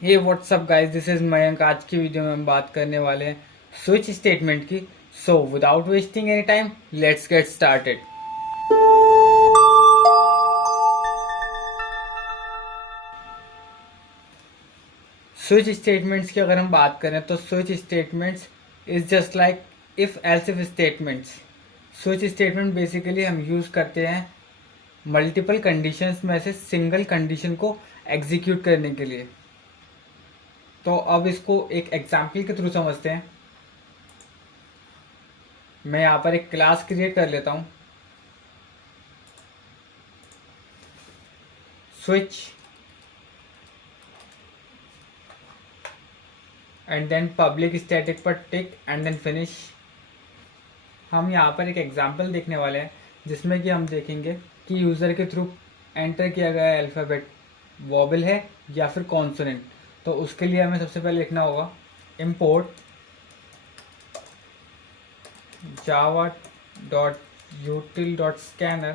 Hey what's up guys, this is Mayank. आज की video में हम बात करने वाले हैं स्विच स्टेटमेंट की। So without wasting any time, let's get started. Switch statements की अगर हम बात करें तो switch statements is just like if else if statements. Switch statement basically हम यूज करते हैं मल्टीपल कंडीशंस में से सिंगल कंडीशन को एग्जीक्यूट करने के लिए। तो अब इसको एक एग्जाम्पल के थ्रू समझते हैं। मैं यहाँ पर एक क्लास क्रिएट कर लेता हूँ, switch and then public static पर टिक एंड देन फिनिश। हम यहाँ पर एक एग्जांपल देखने वाले हैं जिसमें कि हम देखेंगे कि यूज़र के थ्रू एंटर किया गया अल्फ़ाबेट वॉबल है या फिर कॉन्सोनेंट। तो उसके लिए हमें सबसे पहले लिखना होगा import java.util.scanner।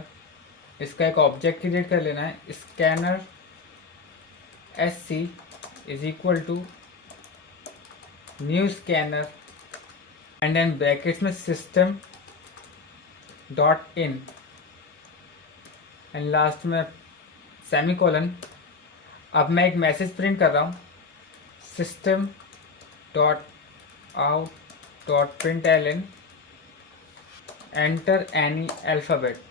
इसका एक ऑब्जेक्ट क्रिएट कर लेना है, scanner sc is equal to new scanner and then brackets में system dot in and last में सेमीकोलन। अब मैं एक मैसेज प्रिंट कर रहा हूँ, system dot out dot println enter any alphabet.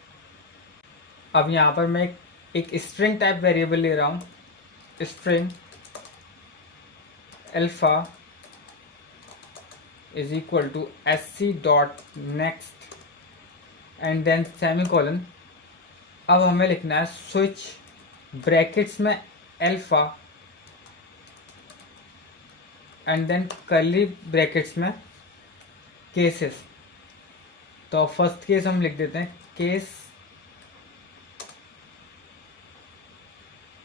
अब यहाँ पर मैं एक स्ट्रिंग टाइप वेरिएबल ले रहा हूँ, string alpha is equal to sc dot next and then semicolon. अब हमें लिखना है स्विच ब्रैकेट्स में alpha and then curly brackets में केसेस। तो फर्स्ट केस हम लिख देते हैं केस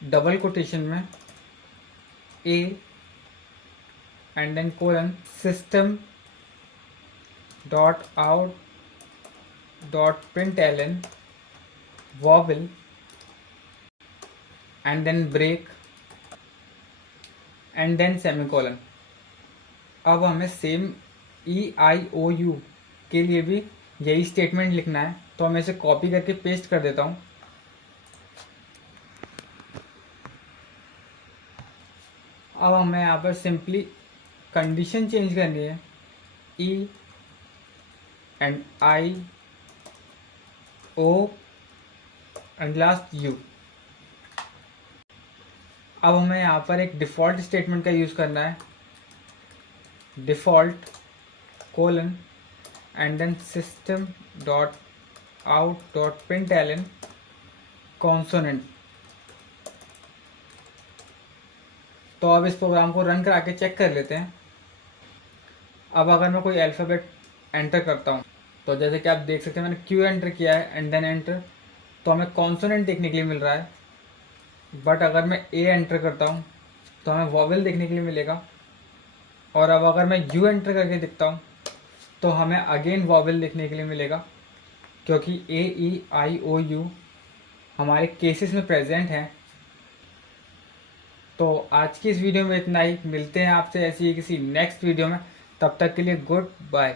डबल कोटेशन में A and then colon system dot out dot print LN vowel and then break and then semicolon. अब हमें सेम EIOU के लिए भी यही स्टेटमेंट लिखना है, तो मैं इसे कॉपी करके पेस्ट कर देता हूँ। अब हमें यहाँ पर सिंपली कंडीशन चेंज करनी है, E and I O and last U। अब हमें यहाँ पर एक डिफ़ॉल्ट स्टेटमेंट का यूज़ करना है, default colon and then system dot out dot print LN consonant. तो अब इस प्रोग्राम को रन करा के चेक कर लेते हैं। अब अगर मैं कोई अल्फ़ाबेट एंटर करता हूँ तो जैसे कि आप देख सकते हैं मैंने Q एंटर किया है एंड देन एंटर, तो हमें कॉन्सोनेंट देखने के लिए मिल रहा है। बट अगर मैं A एंटर करता हूँ तो हमें वॉवेल देखने के लिए मिलेगा। और अब अगर मैं U एंटर करके देखता हूँ तो हमें अगेन वॉवेल देखने के लिए मिलेगा, क्योंकि AEIOU हमारे केसेस में प्रेजेंट हैं। तो आज की इस वीडियो में इतना ही। मिलते हैं आपसे ऐसी ही किसी नेक्स्ट वीडियो में। तब तक के लिए गुड बाय।